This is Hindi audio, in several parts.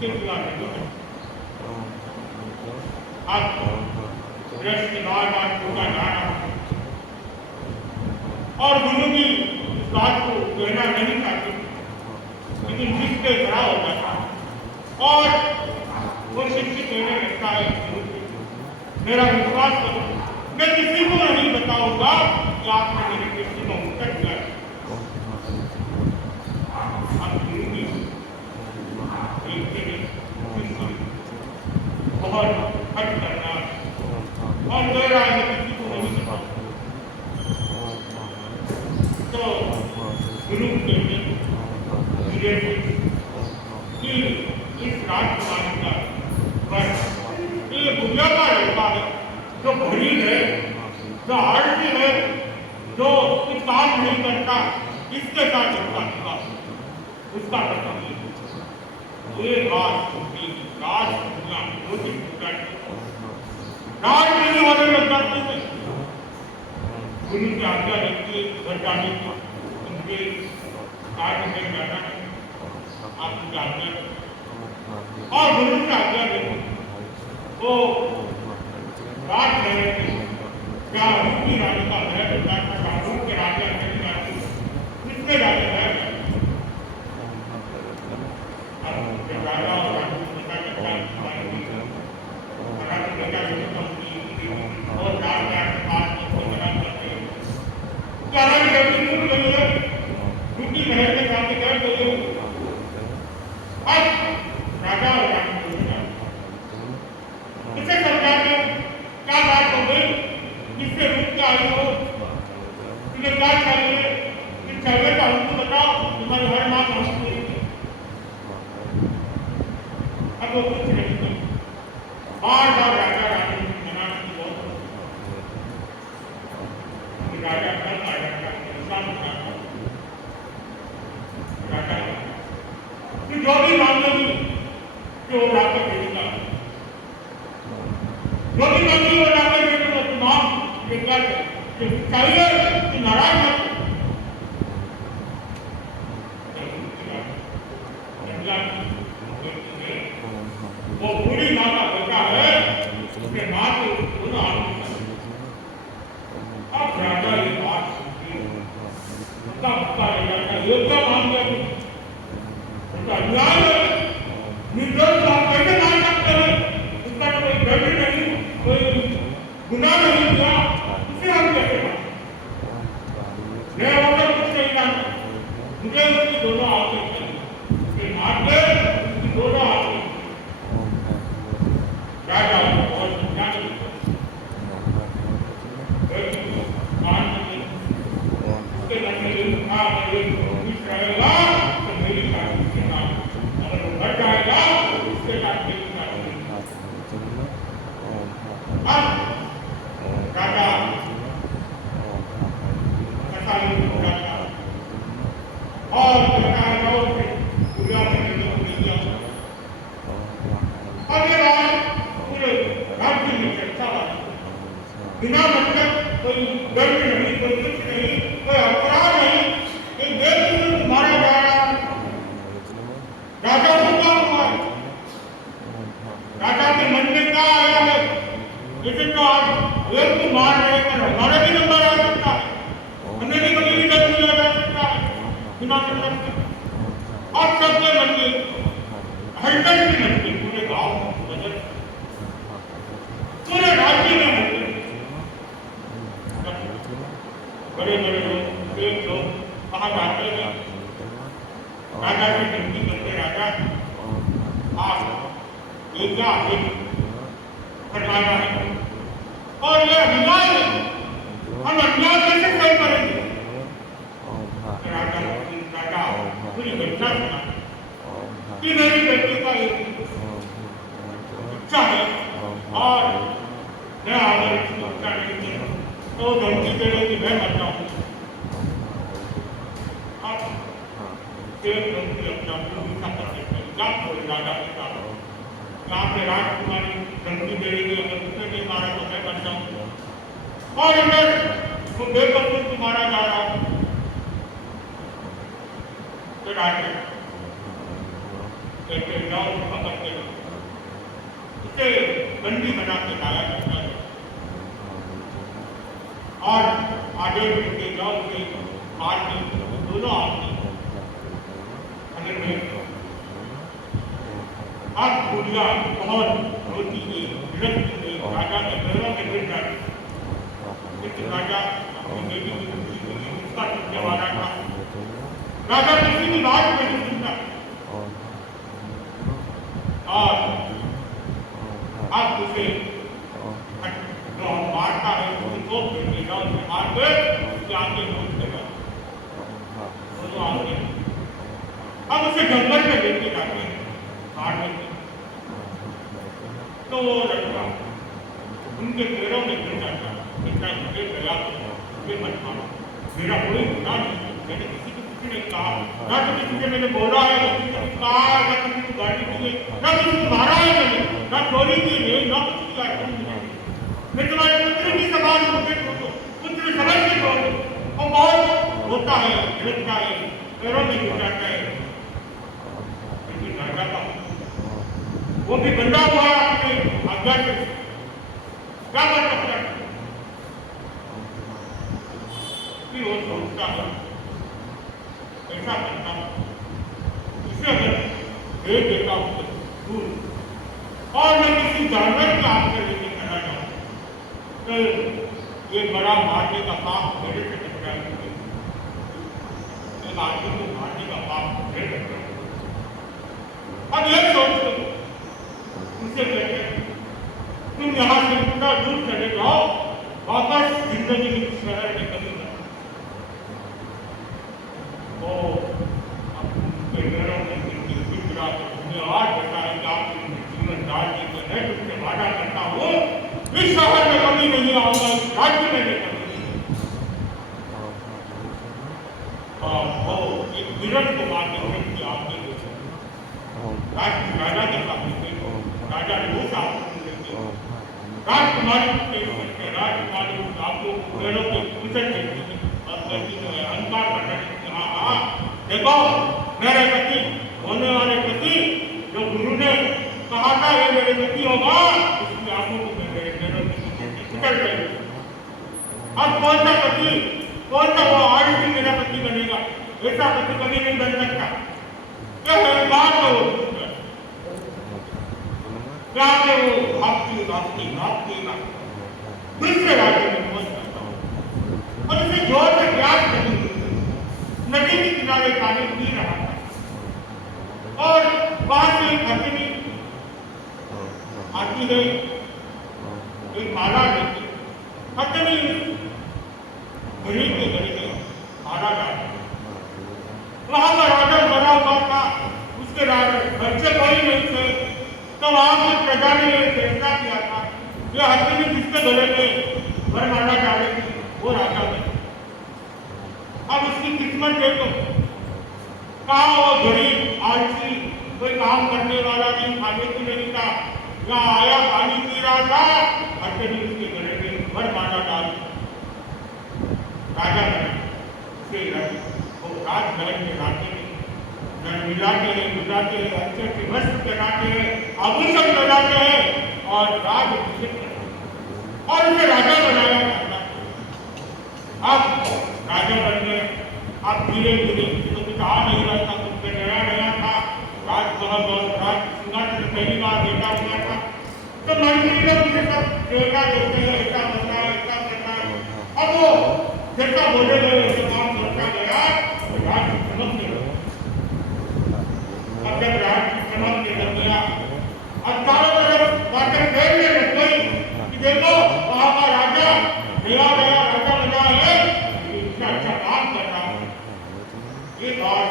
इसके सिवा नहीं है। आप ब्रश के बाद आप पूरा जाना और गुरु भी इस बात को कहना नहीं चाहते, लेकिन शिष्य खड़ा हो जाता है और वो शिष्य कहने लगता है, मेरा विश्वास करो, मैं किसी को नहीं बताऊंगा कि आपने मेरे किसी को उत्तर दिया। आप बहुत हट करना और मेरा किसी को नहीं बताऊंगा। तो गुरु कहते मुझे कि इस राजकुमारी का वर्ष ये दुनिया का लड़का है जो गरीब है, जो आलसी है, जो काम नहीं करता, इसके साथ उसका पता नहीं। ये बात राज दुनिया राज नहीं होने लग जाते थे। गुरु की आज्ञा रहती है घर जाने की, उनके कार्य में जाना है, आपकी आज्ञा और गुरु की आज्ञा रहती वो राज महल की क्या उसकी रानी का महल होता है, कानून के राजा नहीं जाती, किसके राजा है राजा और रानी बेटा और राजा के पास क्या दूसरी महल के सामने कर दो। अब राजा और रानी इसे समझा के क्या बात हो गई, किससे रुक के आई हो, तुम्हें क्या चाहिए, कि चाहिए तो हमको बताओ, तुम्हारी हर बात हम पूरी थी। अब वो कुछ नहीं थी, बार बार राजा रानी मना की बहुत राजा कल आ जाता राजा कि जो भी मांगेगी कि वो लाकर भेजेगा, जो भी मांगी वो लाकर भेजेगा। तुम आप चाहिए कि नाराज मत वो पूरी माँ का बेटा है, उसके माँ को पूरा अब राजा ये बात सुनती योग्य मांग अन्याय है, निर्दोष आप कैसे मान सकते हैं, उसका कोई गलती नहीं, कोई गुनाह नहीं किया, इसे हम कैसे मानते? मैं और कुछ नहीं जानता, मुझे उसकी दोनों आंखें चाहिए, मारते उसकी दोनों आंखें राजा और उसके मन में रहेगा तो मेरी शादी के नाम, अगर वो बढ़ जाएगा तो उसके साथ मेरी शादी। अब राजा और पूरा अब ये बात पूरे राज्य में चर्चा वाली, बिना मतलब कोई दंड नहीं, कोई कुछ नहीं, कोई अपराध नहीं, एक बेकसूर मारा जा रहा है। राजा को क्या हुआ है? राजा के मन में क्या आया है? जैसे तो आज एक को मार रहे हैं, हमारा भी नंबर आ सकता है, हमें भी कभी भी दंड मिला जा सकता है बिना मतलब के। और सबके मन में हल्दर की मन में पूरे गाँव में, पूरे राज्य में बड़े बड़े लोग, एक लोग कहा जाते हैं, राजा की ड्यूटी करते राजा आप एक फरमाना है और ये अन्याय है, हम अन्याय कैसे सही करेंगे? राजा पूरी घटना सुना कि मेरी बेटी का एक इच्छा है और मैं अगर इसकी इच्छा नहीं थी तो धमकी देने की मैं मरता हूँ। अब एक धमकी अपना भूमिका कर देते हैं, जब कोई राजा के साथ यहाँ पे राजकुमारी धमकी दे रही है, अगर उसने नहीं मारा तो मैं मर जाऊँ और इधर वो बेकसूर को मारा जा रहा है। तो राजा कहते जाओ पकड़ के लो, उसे बंदी बना के लाया करता है और आगे बढ़ के जाओ उसे मार के दोनों आदमी अगर में अब पूरिया बहुत रोती गई, विरक्ति गई, राजा के पैरों में गिर जाती। राजा अपनी बेटी की खुशी के लिए उसका चुपने वाला था। राजा किसी भी बात में नहीं सुनता और अब उसे जो मारता है उसको भेजेगा, उसे मार के उसके आगे नोट देगा, दोनों आगे। अब उसे जंगल में लेके जाते हैं मारने के, तो वो लड़का उनके पैरों में गिर जाता है। इतना मुझे गया मुझे मत मारो, मेरा कोई गुनाह नहीं, मैंने किसी को कुछ नहीं कहा, ना तो किसी से मैंने बोला है, ना किसी को कहा है, ना किसी को गाली दी है, ना किसी को मारा है मैंने, ना चोरी की है, ना कुछ किया है। मैं तुम्हारे पुत्र की सवाल मुझे पुत्र समझ के बोलो, और बहुत होता है, गिरता है, पैरों में गिर जाता है। लेकिन राजा का वो भी बंधा हुआ है अपने आज्ञा से, क्या कर सकता है? वो सोचता है ऐसा करता हूँ, इसे अगर दे देता हूँ दूर और मैं किसी जानवर के हाथ में लेके चला जाऊँ तो ये बड़ा मारने का पाप मेरे से टकरा है। एक आदमी को मारने का पाप मेरे टकरा। अब ये सोच लो, उनसे कहते तुम यहाँ से इतना दूर चले जाओ, वापस जिंदगी में शहर में कभी वादा करता हूँ इस शहर में कभी नहीं आऊंगा, इस राज्य में भी कभी नहीं। और वो एक विरल को बात की आपने राजा के सामने राजा ने राजकुमारी राजकुमारी आप लोग पेड़ों के पूछन देती है और कहती है अहंकार करना है। हाँ देखो मेरे पति होने वाले पति जो गुरु ने कहा था ये मेरे पति होगा, उसकी आंखों को मेरे पेड़ों के निकल गई। अब कौन सा पति, कौन सा वो आज भी मेरा पति बनेगा? ऐसा पति कभी नहीं बन सकता। क्या अहंकार हो क्या वो भागती भागती भागती ना दूसरे राज्य में पहुंच जाता हूँ और उसे जोर से प्यास नहीं हुई, नदी के किनारे पानी पी रहा था और वहां से एक हथनी आती है, एक माला लेती हथनी गरीब के गरीब मारा जाता। वहां का राजा बना हुआ था, उसके बच्चे कोई नहीं थे, तो वहां की प्रजा ने यह फैसला किया था कि हथनी जिसके गले में वरमाला डालेगी वो राजा बने। अब उसकी किस्मत देखो, कहा वो गरीब आलसी कोई काम करने वाला नहीं, खाने की नहीं था, यहाँ आया पानी पी रहा था, हथनी उसके गले में वरमाला डाल राजा बने। वो राजमहल के रास्ते में मिलाते हैं मिलाते हैं, अच्छे अच्छे वस्त्र पहनाते हैं, आभूषण पहनाते हैं और राज और उसे राजा बनाया जाता है। अब राजा बन गए। अब धीरे धीरे तो कुछ आ नहीं रहा था, कुछ नया नया था, राजमहल और राज सिंहासन पहली बार देखा हुआ था, तो मंत्री लोग उसे सब प्रेरणा देते हैं, ऐसा बनना है, ऐसा करना है। अब वो जैसा बोले गए वैसे काम करता गया, राज चमकने लगा। अब जब राज चमकने लग गया, अब चारों तरफ बातें फैलने लग गई कि देखो वहां का राजा नया नया राजा बना है, इतना अच्छा काम कर रहा है। ये बात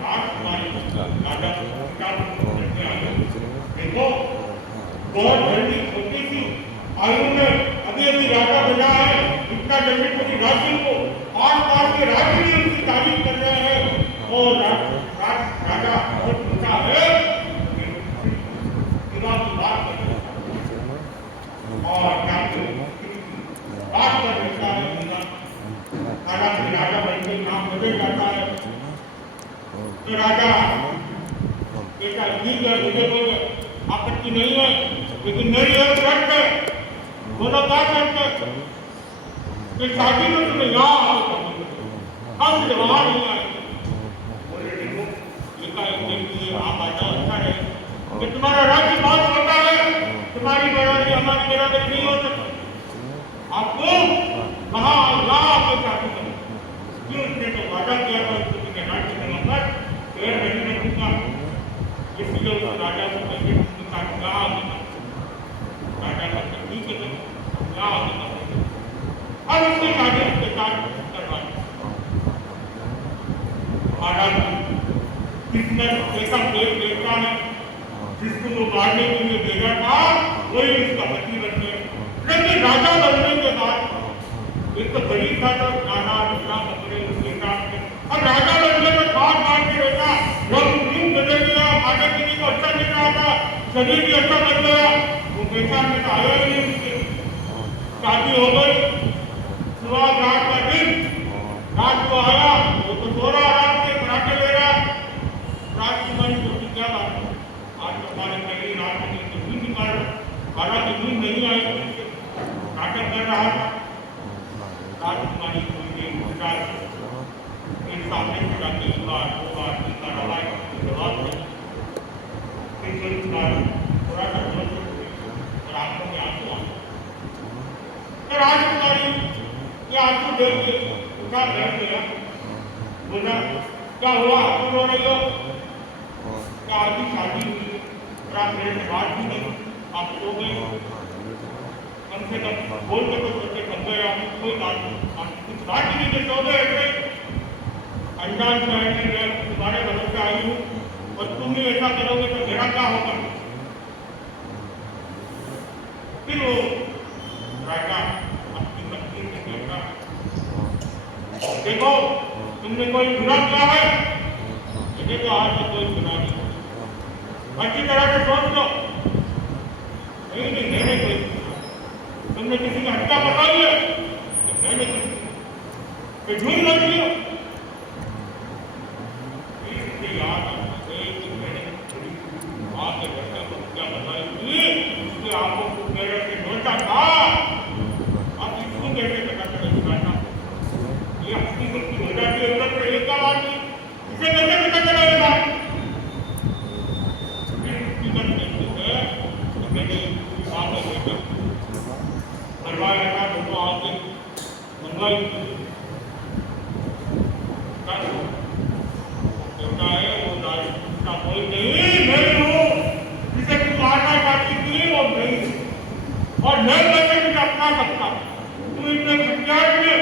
राजकुमारी राजा देखो बहुत जल्दी छोटी सी आयु में अभी अभी राजा बना है, इतना जल्दी पूरी राज्य को आस पास के राज्य भी उसकी तारीफ कर रहे हैं और राजा बहुत ऊंचा है, दिमाग की बात कर रहे हैं और क्या बात कर लेता है, राजा बन के नाम बदल जाता है। तो राजा बेटा ठीक है, मुझे कोई आपत्ति नहीं है, लेकिन मेरी एक शर्त है। बोलो क्या शर्त है? कि शादी में तुम्हें यहाँ आओ, हम वहाँ नहीं आएंगे। बोले देखो ये का एक दिन के लिए आप आ जाओ, अच्छा है कि तुम्हारा राज्य बहुत छोटा है, तुम्हारी बराबरी हमारी बराबरी नहीं हो सकती, आपको वहाँ आके शादी करो। क्यों? उसने तो वादा किया था उसको कि राज्य में नंबर पेड़ नहीं रखूंगा, इसलिए उस राजा को कहते उनका क्या राजा का ठीक है क्या अब उसने शादी उसके साथ करवा दी। महाराज किसने ऐसा पेड़ देखता है जिसको वो मारने के लिए भेजा था वही उसका पति बन गए। लेकिन राजा बनने के बाद एक तो गरीब था तो खाना पीना कपड़े उसके साथ में, अब राजा बनने में खाट मार के रहता, रंग बदल गया, खाने पीने को अच्छा मिल रहा था, शरीर भी अच्छा बन गया, वो पैसा में तो आया ही नहीं मुझे। शादी हो गई, सुबह रात का दिन, रात को आया वो तो सो रहा आराम से पराठे ले रहा, रात की मारी सोची क्या बात है, आज तो हमारे पहली रात में तो नींद निकाल बारह की नींद नहीं आई, नाटक कर रहा था। रात की मारी थोड़ी देर गुजरात फिर सामने से जाके एक बार दो बार तीन बार आवाज जवाब दे, फिर एक बार थोड़ा सा और आंखों में आंसू आ गए। राजकुमारी ये आंसू देख के उठा बैठ गया, बोला क्या हुआ क्यों रो रही हो? क्या आपकी शादी हुई है और आप मेरे से बात भी नहीं, आप सो गए, कम से कम बोल के तो सोचे थक गए आप, कोई बात नहीं, आप कुछ बात ही नहीं सो गए ऐसे अनजान शहर में मैं तुम्हारे भरोसे आई हूँ और तुम ही ऐसा करोगे तो मेरा क्या होगा? फिर वो राजा अपनी पत्नी से कहता देखो तुमने कोई गुनाह किया है? मुझे तो आज तक कोई गुनाह नहीं, अच्छी तरह से सोच लो। नहीं नहीं मैंने कोई, तुमने किसी की हत्या बताई है तो मैंने कोई झूठ बोल दिया, इससे याद कि मैंने माँ के बच्चे को हत्या बताई थी, उसके आंखों को मेरे से नोचा था, अब इसको कैसे पता चलेगा? ये अपनी गलती हो जाती है उधर पर एक बात नहीं, इसे कैसे पता चलेगा? करवाया था दोनों आके मंगवाई कहता है वो राजपूत कोई नहीं, मैं हूँ जिसे तुम मारना चाहती थी वो नहीं, और मैं कैसे मुझे अपना सकता, तुम इतने सत्याग्रह में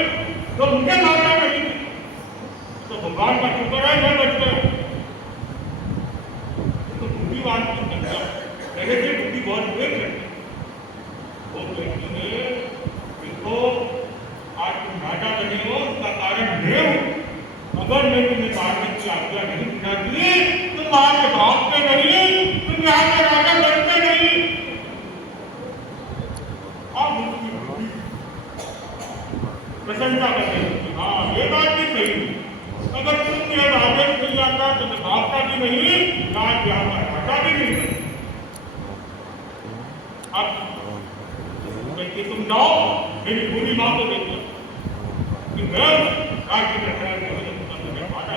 तो मुझे मारना नहीं थी, तो भगवान का शुक्र है मैं बच गया। तो बुद्धि बात नहीं करता, पहले से बुद्धि बहुत वेग करती, वो कहती है देखो आज तुम राजा बने हो उसका कारण मैं हूं, अगर मैं तुम्हें मारने की आज्ञा नहीं दिलाती तुम वहां से भागते नहीं, तुम यहाँ से राजा बनते नहीं। अब उसकी बुद्धि प्रशंसा करते हैं, हाँ ये बात भी सही, अगर तुम ये आदेश नहीं आता तो मैं भागता भी नहीं, राज यहाँ पर राजा भी नहीं। अब कि तुम जाओ मेरी बुरी माँ को देखो कि मैं राज्य में खड़ा नहीं माना,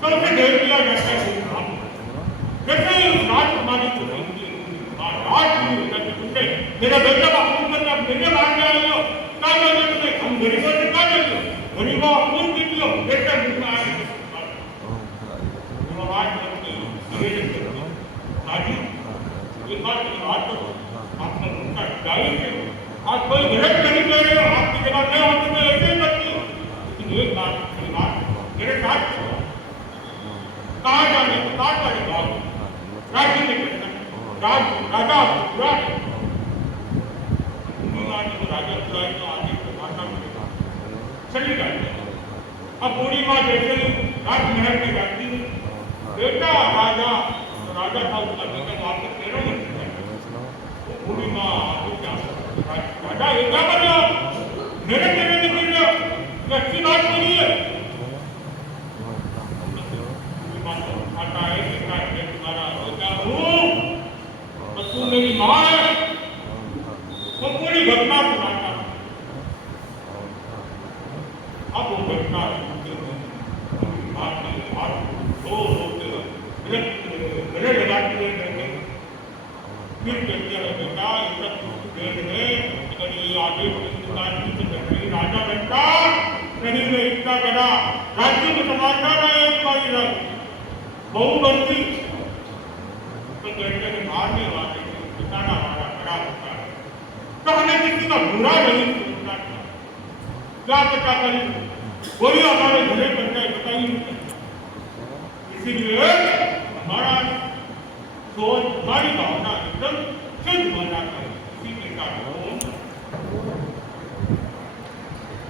तो उसे देख लिया जाता है जैसे ही राजकुमारी को तुमने मेरा बेटा का खून करके अब मेरे मारने आए हो, क्या चाहिए तुम्हें? हम गरीबों से क्या चाहिए? गरीबों का खून पीती हो, बेटा मुझमें आए आवाज राजू एक बात करो, आपका उनका जाहिर है आप कोई गलत नहीं कह रहे हो, आपकी जगह मैं होती तो ऐसे ही करती हूँ, लेकिन एक बात मेरे साथ कहाँ जाने राज्य में राजा पूरा राजा पूरा तो आगे को मानना पड़ेगा, चली जाती है। अब बूढ़ी माँ जैसे राजमहल में जाती है, बेटा राजा तो राजा था उसका बेटा वापस पैरों में बूढ़ी माँ राजा ये क्या कर रहे हो? मेरे कहने में गिर रहे हो, ये अच्छी बात नहीं है। आता है माँ है वो पूरी घटना सुनाता है। अब वो घटना सुनते हैं माँ के हाथ रो रोते हैं गले लगाते हुए कहते हैं, फिर कहते हैं बेटा ये सब कुछ देर है, अगर ये आगे हिंदुस्तान की तो राजा बनता नहीं, मैं इतना बड़ा राज्य को संभालना ना एक बारी रख बहु बनती तो कहते हैं मारने वाले बताना हमारा बड़ा होता है, तो हमें किसी का बुरा नहीं सोचना था, क्या पता करें कोई हमारे घरे बन जाए पता ही नहीं। इसीलिए हमारा सोच हमारी भावना एकदम शुद्ध होना चाहिए, इसी के साथ